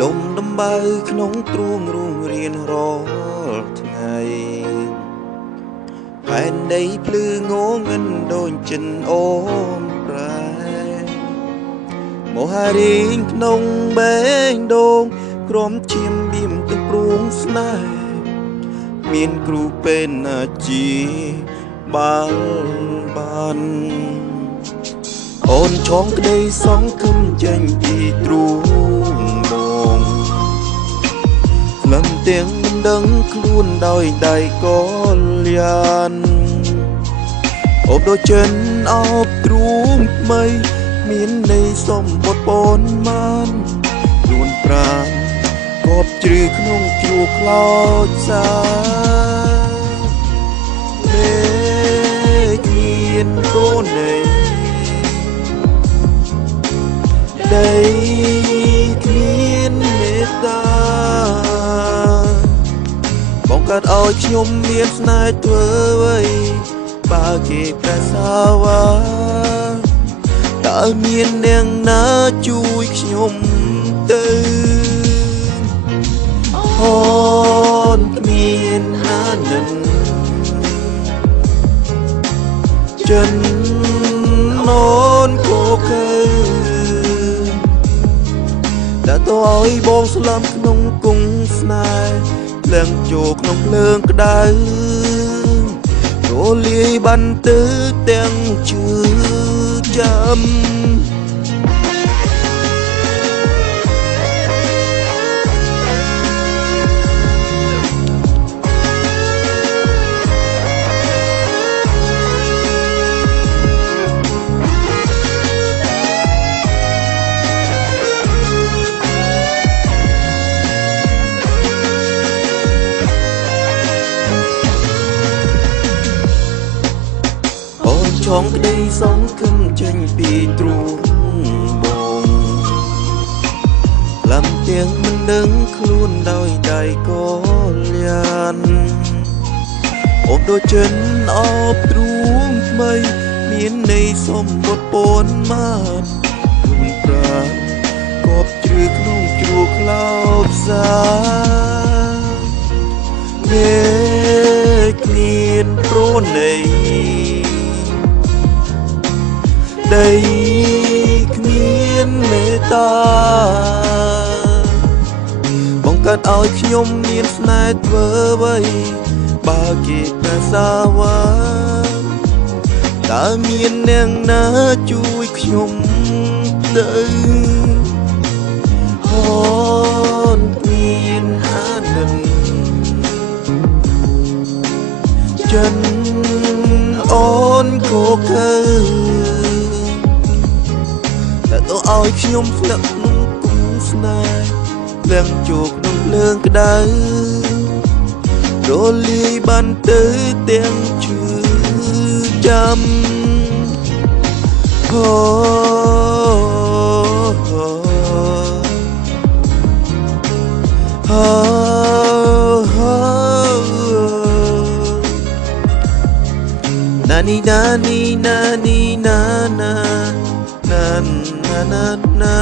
ដុំដំបៅក្នុងទ្រូងរូងរៀនរាល់ថ្ងៃផែនដីភ្លឺងងឹនដូចចិនអូនប្រែមហារីងក្នុងបេងដូងក្រំឈាមបៀមទឹកព្រួងស្នេហ៍មានគ្រូពេនណាជីបានអូនឆងក្តីសងគំចេញពីទ្រូងបងលំទាំងមិនដឹងខ្លួនដោយដៃក៏លៀនអូបដូចចិនអោបទ្រូងថ្មីមានន័យសំបុត្រប៉ុន្មានខ្លួនប្រាណគប់ជ្រឺក្នុងជ្រោះខ្លោចសាមេឃមានដូននៃដីគ្មានមេត្តាបងកាត់ឲ្យខ្ញុំមានស្នេហ៍ធ្វើអ្វីបើគេប្រសាវ៉ាតើមានអ្នកណាជួយខ្ញុំទៅអូនគ្មានណានឹងចិនអូនក៏គឺតែតើឲ្យបងស្លាប់ក្នុងគង់ស្នេហ៍ភ្លើងចូលក្នុងភ្លើងក្តៅរលាយបានទៅទាំងជឿចាំឆងក្តីសងគំចេញពីទ្រូងបងលំទាំងមិនដឹងខ្លួនដោយដៃក៏លៀនអូបដូចចិនអោបទ្រូងថ្មីមានន័យសំបុត្រប៉ុន្មានខ្លួនប្រាណគប់ជ្រឺក្នុងជ្រោះខ្លោចសាមេឃគ្មានប្រណីដីគ្មានមេត្តាបងកាត់ឲ្យខ្ញុំមានស្នេហ៍ធ្វើអ្វីបើគេប្រសាវ៉ាតើមានអ្នកណាជួយខ្ញុំទៅអូនមានអានិនចិនអូនក៏គឺតែតើឲ្យខ្ញុំស្លាប់ក្នុងគង់ស្នេហ៍ភ្លើងចូលក្នុងភ្លើងក្តៅរលាយបានទៅទាំងជឿចាំណានីណានីណានីណាណាna na na na